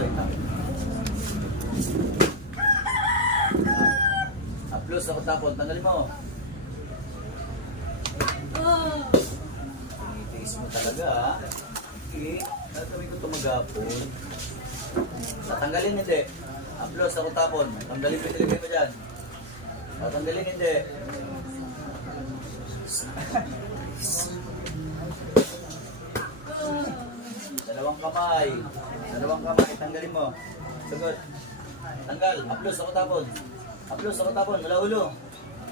ito. Plus ako tapon, tanggalin mo. Tinitiis mo talaga ha. Okay, natawin ko ito maghapon. Tatanggalin hindi. Plus ako tapon, tanggalin mo yung nilagay mo dyan. Tatanggalin hindi. Dalawang kamay, tanggalin mo. Sagot. Tanggal, plus ako tapon. Plus ako tapon, wala ulo.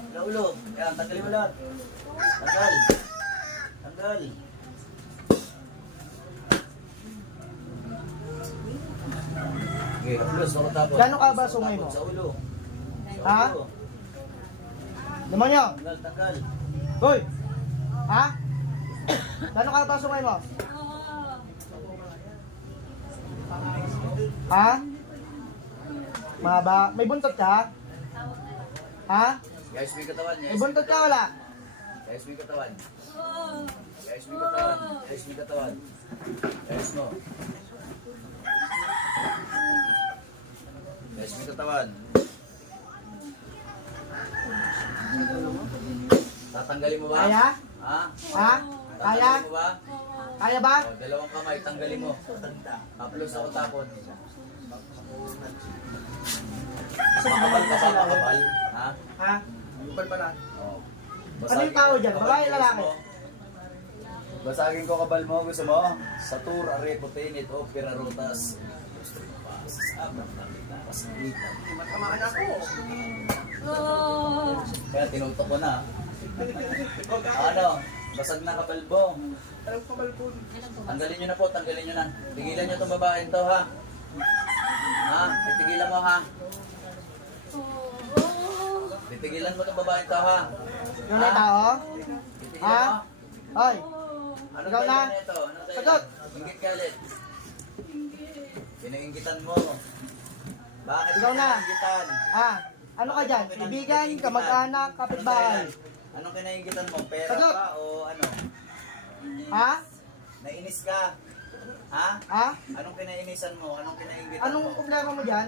Wala ulo. Yan, tanggalin mo lahat. Tanggal. Tanggal. Okay, plus ako tapon. Gano'n ka ba sungay mo? Sa ulo. Sa Ha? ulo. Naman nyo? Tanggal, tanggal. Hoy! Ha? Gano'n ka ba sungay mo? Ha? Mahaba. May buntot ka? Ha? Guys, may katawan. May buntot ka wala? Guys, may katawan. Guys, may katawan. Guys, may katawan. Guys mo. Guys, may katawan. Tatanggalin mo ba? Kaya? Ha? Ha? Kaya? Tatanggalin mo ba? Kaya ba? O, dalawang kamay, tanggalin mo. Tapos ako tapon. Makapal ka ba? Makapal? Ha? Ha? Kupal pala. Oh. Ano yung tao dyan? Babae, lalaki? Basagin ko kabal mo. Gusto mo? Satur, arepo, tenit, opera, rotas. Gusto mo pa? Sabang nakita. Pasakitan. Matamaan ako. Kaya tinutok ko na. Ano? Basag na kabalbong. Alam ko balbon. Tanggalin nyo na po, tanggalin nyo na. Tigilan nyo itong babaeng to ha. Ha? Titigilan mo ha. Titigilan mo itong babaeng to ha. Yung na tao? Titigilan Ha? mo. Hoy! Ano Ikaw tayo na? nito? Ano tayo? Sagot! Ingit ka ulit. Pinaingitan mo. Bakit Ikaw na. pinaingitan? Ha? Ano ka dyan? Ibigan, kamag-anak, kapitbahay. Anong kinaingitan mo? Pera Sagot! ba o ano? Ha? Nainis ka? Ha? Ha? Anong kinainisan mo? Anong kinaingitan Anong mo? problema mo dyan?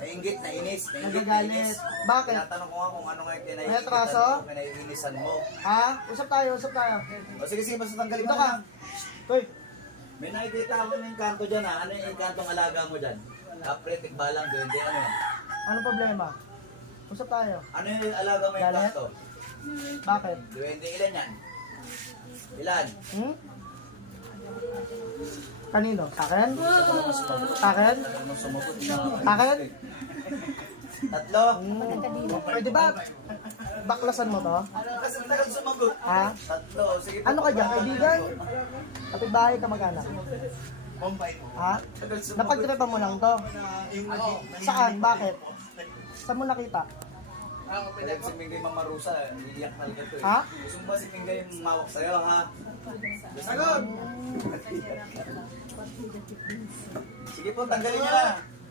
Nainggit, nainis, Nagagalit. Bakit? Tinatanong ko nga kung ano nga yung May kinaingitan atraso? mo, kinainisan mo. Ha? Usap tayo, usap tayo. O sige, sige, basta tanggalin Dito mo ka. na. Hoy! May nakikita ako ng kanto dyan ha. Ano yung inkantong alaga mo dyan? Kapre, tikbalang, hindi ano yan? Anong problema? Usap tayo. Ano yung alaga mo yung Galit? kanto? Bakit? Duwende, ilan yan? Ilan? Hmm? Kanino? Sa akin? Sa akin? Tagal mo sumugot na. Sa akin? Tatlo? Pwede ba? Baklasan mo to? Kasi tagal sumagot. Ha? Tatlo. Sige. Ano ka dyan? Kaibigan? Kapitbahay ka mag-anak? Ha? Napagtripan mo lang to? Saan? Bakit? Saan mo nakita? Pwede si Mingay mamarusa, iiyak talaga to eh. Ha? Gusto mo ba si Mingay mawak sa'yo ha? Sagot! Sige po, tanggalin niyo na.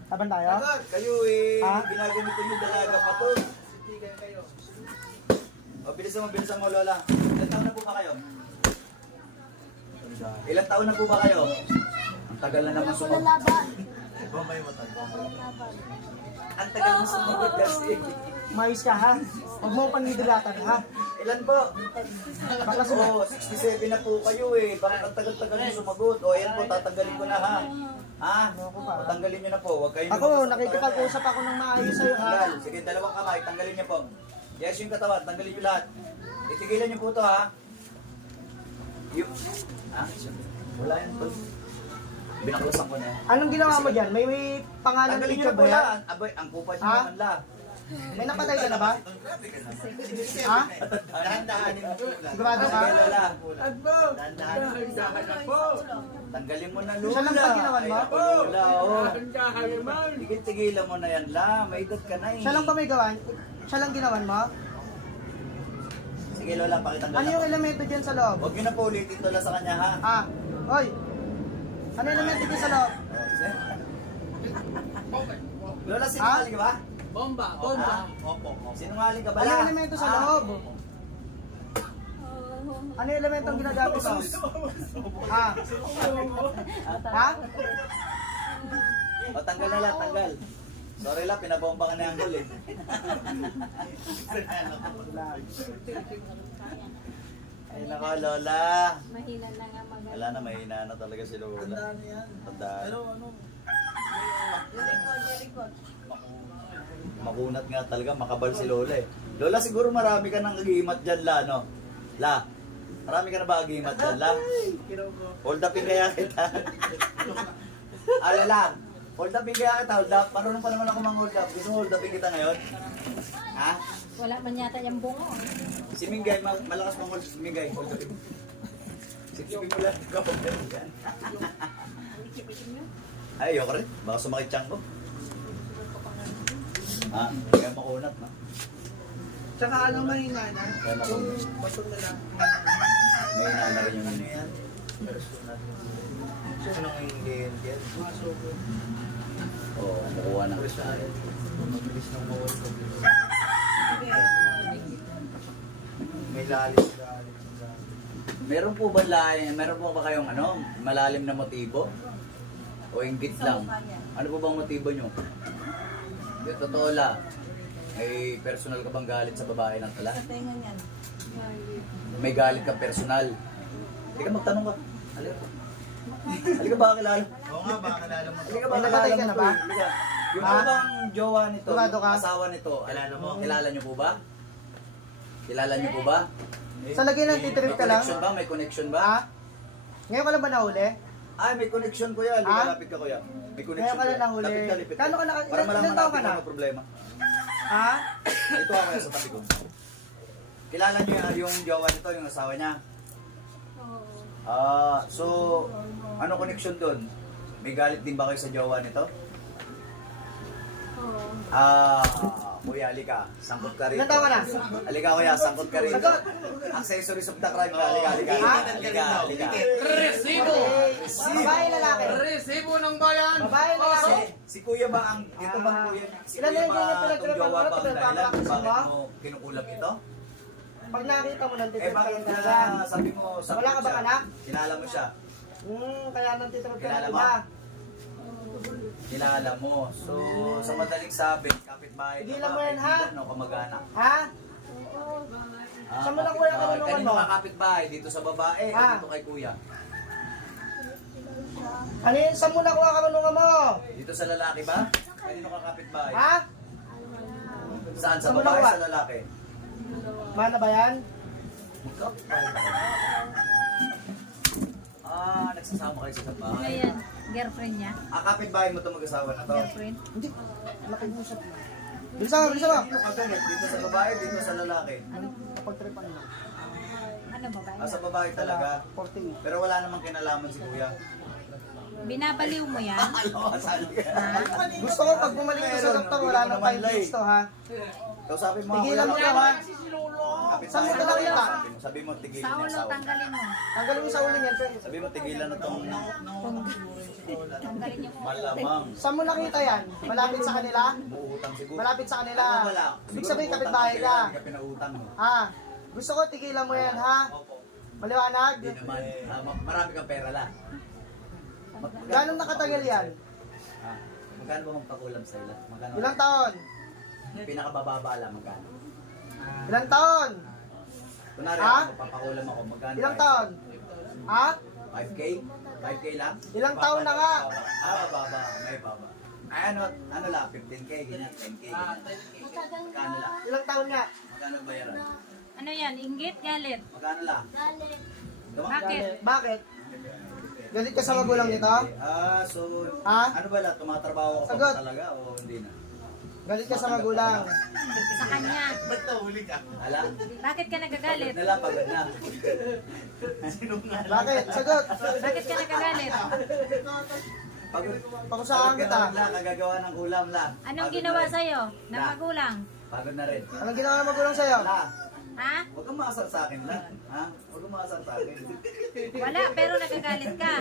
Taban tayo? Kayo eh, Ha? ginagamito niyo dalaga pa to. O, bilisan mo Lola. Ilan taon na po ba kayo? Ilan taon na po ba kayo? Ang tagal na naman sumagot. Ang tagal na sumagot kasi. Mais ka ha? Huwag mo panidilatan ha? Ilan po? Baklasan mo. Oo, 67 na po kayo eh. Bakit ang tagal-tagal na sumagot? O, ayan po, tatanggalin ko na ha. Ha? O, tanggalin nyo na po. Huwag kayong Ako, nakikipag-usap ako ng maayos sa'yo ha? Tanggal. Sige, dalawang kamay. Tanggalin niyo po. Yes, yung katawan. Tanggalin niyo lahat. Itigilan niyo po ito ha. Yung... Ha? Wala yan po. Binaklasan ko na yan. Anong ginawa mo dyan? May pangalan Tanggalin niyo picture na po ba yan? yan. Abay, ang kupad niyo Ha? naman la. May napatay ka na ba? Ha? Dahan-dahanin mo po. Sigurado ka? Sige, Lola. Agbo! Tanggalin mo na, Lola. Siya lang ba ginawan mo? Ay, ako, Lola, oh. Tigil-tigilan mo na yan, la. May edad ka na eh. Siya lang ba may gawan? Siya lang ginawan mo? Sige, Lola, pakitanggal Ano na yung po. elemento dyan sa loob? Huwag niyo na po ulitin to la sa kanya, ha? Ah, hoy! Ano yung elemento dyan sa loob? Lola, sinungaling ka ba? Bomba, Ah, opo. Sinungaling ka ba? Ano la? yung elemento sa Ah, loob? Ano yung elementong ginagamit mo? Ha? Ha? O, tanggal na lang, tanggal. Sorry lang, pinabomba ka na yung angle eh. Ay nako, Lola. Mahina na nga mag- Wala na, mahina na talaga si Lola. Tandaan na yan. Tandaan. Pero ano, Makunat nga talaga, makabal si Lola eh. Lola, siguro marami ka nang kagimat dyan, La, no? La, marami ka na ba kagimat dyan, La? Hold upin kaya kita. Lola, hold upin kaya kita, hold up. Marunong pa naman ako mang-hold up. Gusto mo hold upin kita ngayon? Ha? Wala man yata yung bungo. Si Mingay, malakas mang-hold. Si Mingay, hold upin. Sipsipin mo lang, kapag yan. Ay, ayoko rin. Baka sumakit tiyang ko. Ha? Kaya makunat, no? tsaka ano mahina na, Kaya yung makunat. bato na lang. May inana rin yung Ano yan? Personal. Ano nga yung yan? Masuko. Oo, makuha na. Mabilis nang mawal ko. May lalim. Meron po ba meron po ba kayong ano, malalim na motibo? O inggit lang? Ano po bang motibo nyo? Hindi, totoo lang. May personal ka bang galit sa babae ng tala? May galit ka personal. Hindi ka magtanong ka. Halika. Halika ba kilala? Oo nga, baka kilala mo. Halika ba May namatay ka kilala na mo ba? to? Halika. Yung Ha? ibang jowa nito, Sigurado yung ka? asawa nito, Kilala mo? Kilala nyo po ba? Kilala nyo po ba? Sa lagay ng titrip ka lang? Connection ba? May connection ba? Ha? Ngayon ka lang ba nahuli? Ay, may connection kuya. Halika, Ha? lapit ka kuya. May connection Ngayon ka lang kuya. nahuli. Lapit ka, lapit ka. Kano ka na- Para malaman ilan taon ka natin na? kung ano problema. Ha? Ito ako kuya sa tabi ko. Kilala niyo yung jowa nito, yung asawa niya? So, ano connection doon? May galit din ba kayo sa jowa nito? Kuya, halika. Sangkot ka rin. Ilan taon ka na? Halika kuya, sangkot ka rin. Sagot! Accessories of the crime ka. Halika, halika. Ha? Halika, halika. Resibo! Babae lalaki? Resibo ng bayan! Babae lalaki? Si kuya ba ang, ito bang kuya? Si Ilan kuya na yung ba ganyan itong jowa ba ang dahilan kung pinagpapakasama? bakit mo kinukulam ito? Pag nakita mo ng Eh titrip ka bakit lang na talaga. sabi mo sa Wala ka bang anak? Kilala mo siya. Kaya nang titrip ka Kilala lang mo? iba. Kilala mo. So, sa madaling sabi, kapitbahay Tigilan mo yan, ha? kaibigan o kamag-anak. Ha? Saan mo nakuha yung karunungan Kanino mo? ka kapitbahay? Dito sa babae o Ha? dito kay kuya? Ano yun? Saan mo nakuha karunungan mo? Dito sa lalaki ba? Kanino ka kapitbahay? Ha? Saan? Sa Saan mo babae nakuha? sa lalaki? Mana ba yan? Nagsasama kayo sa Ano bahay. yan? Girlfriend niya? Kapitbahay mo itong mag-asawa na to? Girlfriend? Hindi. Laki mo siya. Bilisan mo, bilisan mo. Kanino ka galit? Dito sa babae, dito sa lalaki? Kapag-tripan lang. Ano babae? Sa babae talaga. 48. Pero wala namang kinalaman si kuya. Binabaliw mo yan? Alawasan ka. Gusto ko pag bumalik ka sa doktor, wala nang 5 minutes to ha. Kausapin mo Tigilan mo to ha. Saan mo Kapitbahay nakita? Sabi mo, tigilan Sa na ulo, asawa. tanggalin mo. Tanggalin mo sa ulo niyan, sir. Sabi mo, tigilan na itong Tanggalin niyo. malamang. Saan mo nakita yan? Malapit sa kanila? Buutang siguro. Malapit sa kanila. Ano wala? Ibig Siguro sabihin, buutang kapitbahay kasi ka. Hindi ka pinautang mo. Ha? Gusto ko, tigilan mo yan ha. Opo. Maliwanag? Hindi naman. Marami kang pera lang. Gano'ng nakatagal yan? Magkano ba magpakulam sa ila? Magkano? Ilang taon? Pinakabababa lang, magkano? Ilang taon? Kunwari, Ha? ako, magpapakulam ako, magkano? Ilang taon? Ha? 5K? 5K lang? Ilang taon na nga? Baba. May baba. Ay, ano lang, 15K, ganyan, 10K, ganyan. Magkano lang? Ilang taon nga? Magkano bayaran? Ano yan? Inggit? Galit? Magkano lang? Bakit? Bakit? Galit ka sa magulang nito? So, Ha? ano ba lang, tumatrabaho ka Sagot. pa talaga o hindi na? Galit ka sa magulang. Sa kanya? Ba't nahuli ka? Hala? Bakit ka nagagalit? Pagod na lang, pagod na. Bakit? Sagot. Bakit ka nagagalit? Pagod. Pakusahan Pagod kita. ka na lang, kagagawa ng ulam lang. Anong Pagod ginawa na rin. sa'yo? Ng La. magulang? Pagod na rin. Anong ginawa ng magulang sa'yo? La, Ha? huwag kang maasar sa akin lang. Ha? Huwag kang maasar sa akin. Wala, pero nagagalit ka.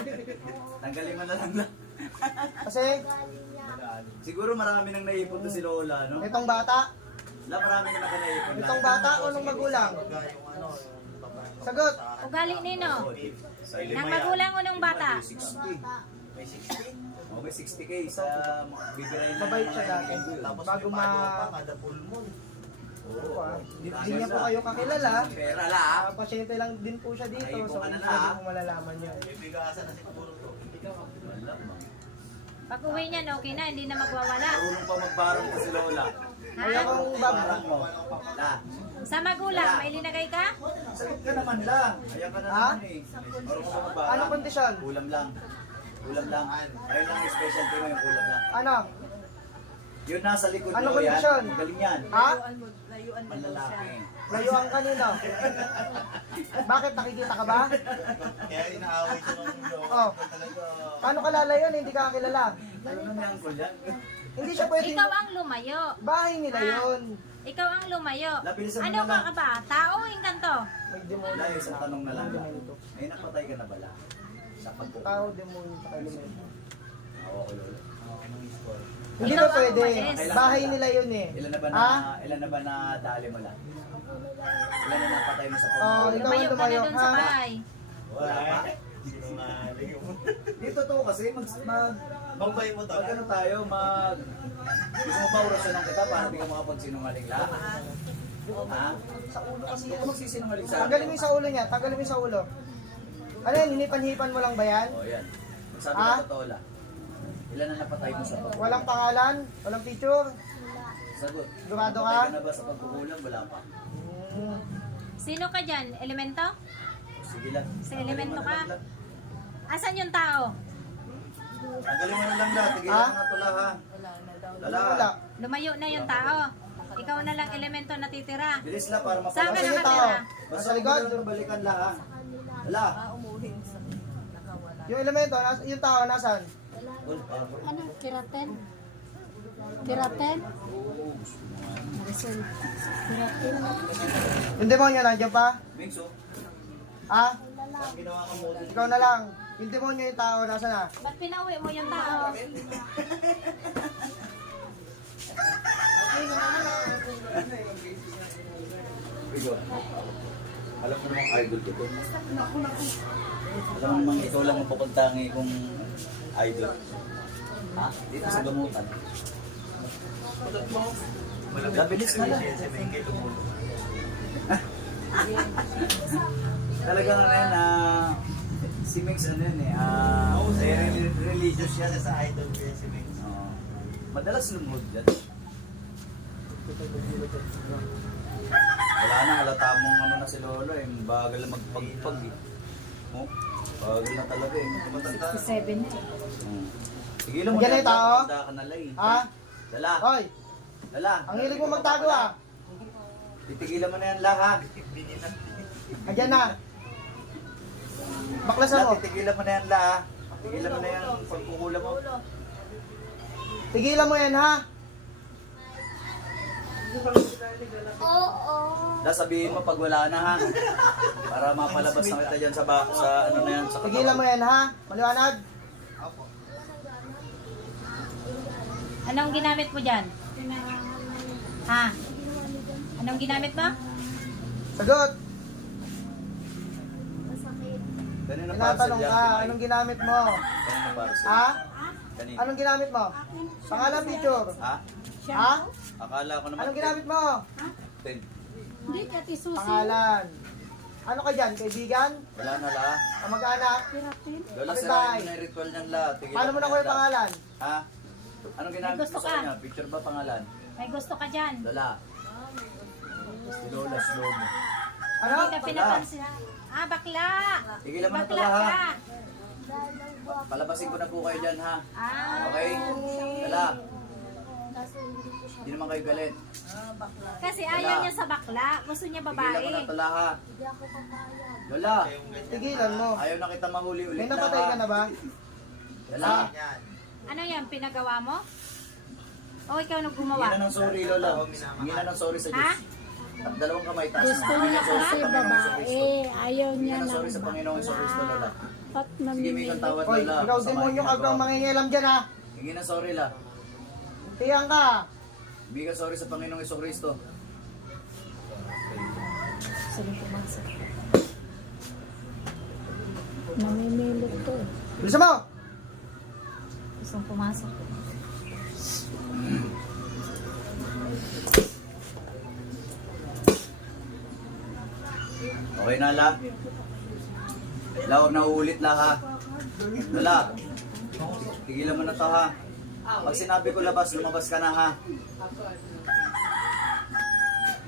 Tanggalin mo na lang lang. Kasi, Siguro marami nang naipon to si Lola, no? itong bata, La, marami na naipon. itong bata o nung magulang? Sagot. Ugali nino? Sa Ng magulang o ng bata? 60. May 60? Oh, may may 60K sa bibirayin ng Mabait siya dati. Tapos Bago may paano ma- pa kada full moon. Oo, Hindi niya po kayo kakilala. Pera la. Pasyente lang din po siya dito. Ay, So, kung ano hindi na, mo malalaman yun. May bigasan na siguro to. Pag uwi niyan, okay na, hindi na magwawala. Marunong pa magbarang ko si Lola. Kaya Ha? kung Barang mo. La. Sa magulang, may linagay ka? Sagot ka naman la. Ayan ka na Ha? naman eh. Marunong ka magbarang. Anong kondisyon? Ulam lang. Ulam lang. Ayun lang yung specialty mo, yung ulam lang. Ano? Yun nasa likod Anong mo yan. kondisyon? Galing yan. Ha? Malalaki. Layuan ka nino. Bakit nakikita ka ba? Kaya inaaway siya nung Oh. talaga. Paano ka lalayon? Hindi ka kakilala. Ano na yung uncle yan? Hindi siya pwedeng... Ikaw ang lumayo. Bahay nila yun. Ikaw ang lumayo. Labilisan mo Ano na lang. ka ba? Tao o engkanto? May demonyo. Wala, isang tanong na lang. Elemento. May napatay ka na bala? Sa pagkukuha. Tao, demonyo, tsaka elemento. Oo, ko Lola. Hindi Ikaw na ang pwede. umalis. Bahay nila yun eh. Ilan na ba Ha? ilan na ba na dali mo lang? Ilan na napatay mo sa Oh, pagkukuha? ikaw Lumayo ang ka na lumayo. dun sa Ha? bahay. Wala pa? Sinungaling mo. Dito to kasi Bambay mo mag ano tayo, gusto mo ba orasyonan kita para di ka makapagsinungaling lang? Ha? Sa ulo kasi Hindi yan. ka magsisinungaling sa Tanggalin mo yung sa ulo niya. Tanggalin mo yung sa ulo. Ano yan? Hinipan-hipan mo lang ba yan? O yan. Sabi Ha? ko totoo lang. Ilan na napatay mo sa pagkukuha? Walang pangalan? Walang picture? Sagot. Sigurado ka? Napatay ka na ba sa pagkukulang? Wala pa. Hmm. Sino ka dyan? Elemento? Sige lang. Sa elemento ka? Tanggalin mo na lang. Asan yung tao? Tanggalin mo na lang lahat. Tigilan Ha? mo na ito lang ha. Wala. Wala. Lumayo na yung tao. Ikaw na lang elemento natitira. Bilis lang para Saan ka mapalabas. Nasaan yung tao? nakatira? Basta Nasa likod? likod. Balikan lang ha. Wala. Yung elemento, yung tao, nasan? Ano? Keratin? Keratin? Keratin? Yung demonyo nandiyan pa? Mingso. Ha? Ginawa ka mo. Ikaw na lang. Yung demonyo yung tao, nasan na? Ba't pinauwi mo yung tao? Bigo. Alam mo namang idol ko to. Alam mo namang ikaw lang ang pagtangi kong idol. Ha? Dito sa gamutan. Labilis na lang. Talagang ano yan, si Mix ano yun eh, religious Siya yan. sa idol ko yan si Mix. Madalas lumuhod yan. Wala na, halata mong ano na si Lolo eh, bagal na magpagpag eh. Oh, bagal na talaga eh. Matanda. 67 na Tigilan mo Nandiyan na yan, yung tao? matanda ka na lang eh. Ha? Dala, Hoy, dala. ang hilig mo magtago ah. Titigilan mo na yan lah ha. Andyan na. Baklasan mo. Titigilan mo na yan lah ha. Tigilan mo na yan pagkukulam mo. Tigilan mo yan ha. Sabihin mo pag wala na ha. Para mapalabas na kita dyan sa ano na yan. Sa Tigilan mo yan ha. Maliwanag. Anong ginamit mo dyan? Ha? Anong ginamit mo? Sagot. Kanina parcel Tinatanong yan. ka. Anong ginamit mo? Kanina parcel. Ha? Kanina. Anong ginamit mo? Pangalan, picture. Ha? Ha? Akala ko naman. Anong ginamit mo? Ten. Hindi, Kati Susi. Pangalan. Ano ka dyan? Kaibigan? Wala na la. Kamag-anak? Keratin? Lola, Kapitbahay. sirain mo na yung ritual niyan la. Tigilan Paano mo na ko yan, yung la. pangalan? Ha? Anong ginamit May gusto mo sa ka? kanya? Picture ba pangalan? May gusto ka dyan. Lola. Si Lola, slow mo. Ano? Hindi ka pinapansin. Ah, bakla! Tigilan mo na ito Bakla la ha. ka! Palabasin ko na po kayo dyan ha. Ah, Okay? Lola. Hindi naman kayo galit. kasi ayaw niya sa bakla. Gusto niya Tigilan mo na babae. ito la ha. Lola. Tigilan mo. Ayaw na kita mahuli ulit May la napatay ka ha. na ba? Lola. Yan. Ano yan? Pinagawa mo? O ikaw nang Hingi gumawa? na ng sorry Lola. Hingi na ng sorry sa Ha? Diyos. At dalawang kamay taas Gusto mo. niya kasi babae. Ayaw Hingi niya na ng ng sorry sa Panginoong Iso-Kristo Lola. Ba't Sige, may mamimili? kang tawad Hoy, Lola. ikaw Pasamahin demonyo niyo ka bang ako. mangingialam dyan ha? Hingi na sorry la. Tiyang ka. Hingi ka sorry sa Panginoong Iso-Kristo. Sige, pumasok. Namimili to. Bilisan mo! Gustong pumasok. Okay na, La? La, huwag na uulit, La, ha? La, tigilan mo na to, ha? Pag sinabi ko labas, lumabas ka na, ha?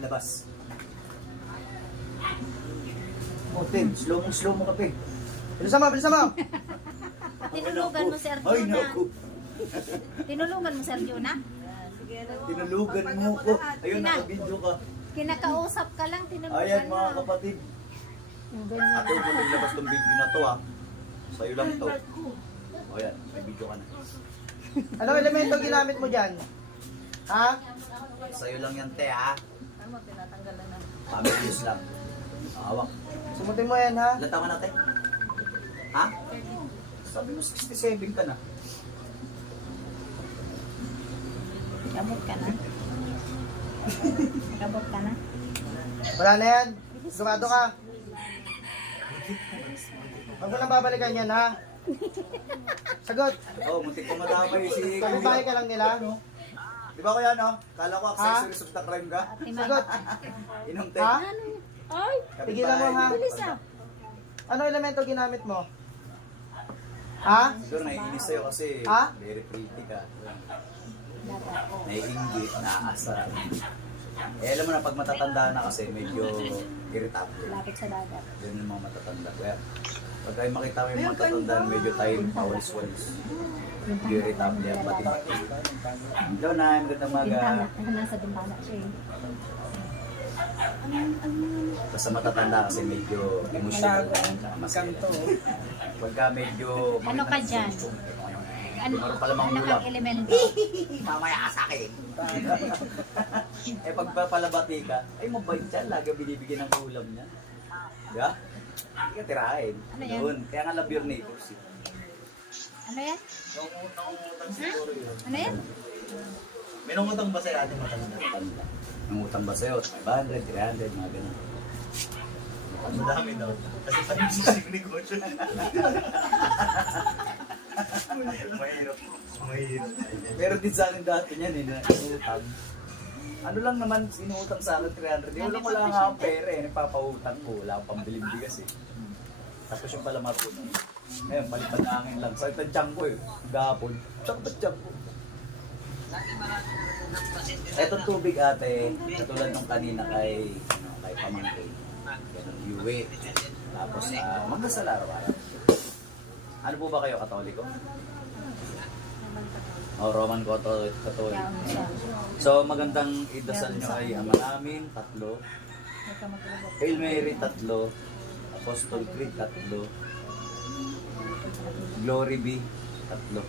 Labas. Oh, Tim, slow mo ka, Tim. Bilisan mo, bilisan mo. Tinulugan mo si Ay, Arjuna. naku. Tinulungan mo si Arjuna. Tinulugan mo ko. Ayun, naka-video ka. Kinakausap ka lang, tinulugan Ayan, mo. mga kapatid. Ate, huwag mo naglabas tong video na to, ha? Sa'yo lang to. O yan, may video ka na. Anong elemento ginamit mo dyan? Ha? Sa'yo lang yan, te, ha? Family use lang. Hawak. Sumutin mo yan, ha? Ilan taon ka na, te? Ha? Sabi mo 67 ka na. Gabot ka na. Gabot ka na. Wala na yan. Sigurado ka. Huwag mo nang babalikan yan, ha? Sagot. Oh, muntik ko madamay si Kapitbahay ka lang nila. Di ba kuya, no? Kala ko accessories of the crime ka? Sagot. Inom, te. Ha? Ay, Tigilan mo, ha? bilis ah. Anong elemento ginamit mo? Ha? Siguro naiinis sa'yo kasi Ha? very pretty ka. Naiinggit, naaasar. Eh, alam mo na, pag matatanda na kasi, medyo irritable. Lapit sa dagat. Yun yung mga matatanda. Kaya, pag kayo makita mo yung matatanda, medyo tayo pawalis-walis. Medyo irritable yan, mati-mati. Hello, Nay. Magandang maga. Bintana. Nasa bintana siya eh. Basta matatanda kasi medyo emotional. Masaya. Pagka medyo... Ano ka dyan? Ano, Meron pala mga ano ulam. kang elemento? Mamaya ka sa akin. Eh pag papalabati ka, ay mabait siya, lagi binibigyan ng ulam niya. Diba? Hindi ka tirahin. Ano yan? Doon. Kaya nga love your neighbors. Eh. Ano yan? Ano yan? May nangutang ba sa'yo ating matanda? Tanda. Nangutang ba sa'yo? 500, 300, mga ganun. Ang madami daw. Kasi tayo sisig negosyo. Mahirap. Mahirap. Pero din sa akin dati niyan eh, nangutang. Ano lang naman, sinuutang sa akin 300. Di wala nga ang pera eh, nagpapautang ko. Wala akong pambiling bigas eh. Tapos yung pala marunong. Ngayon, palipad na akin lang. Sakit ang tiyan ko eh. Gapon. Sakit ang tiyan ko. Etong tubig ate, katulad nung kanina kay, kay pamangkin. Ganun, iuwi. Tapos magdasal araw-araw. Ano po ba kayo, Katoliko? O, Roman Katolik. So, magandang idasal nyo ay Ama namin, 3. Hail Mary, 3. Apostle Creed, 3. Glory be, 3.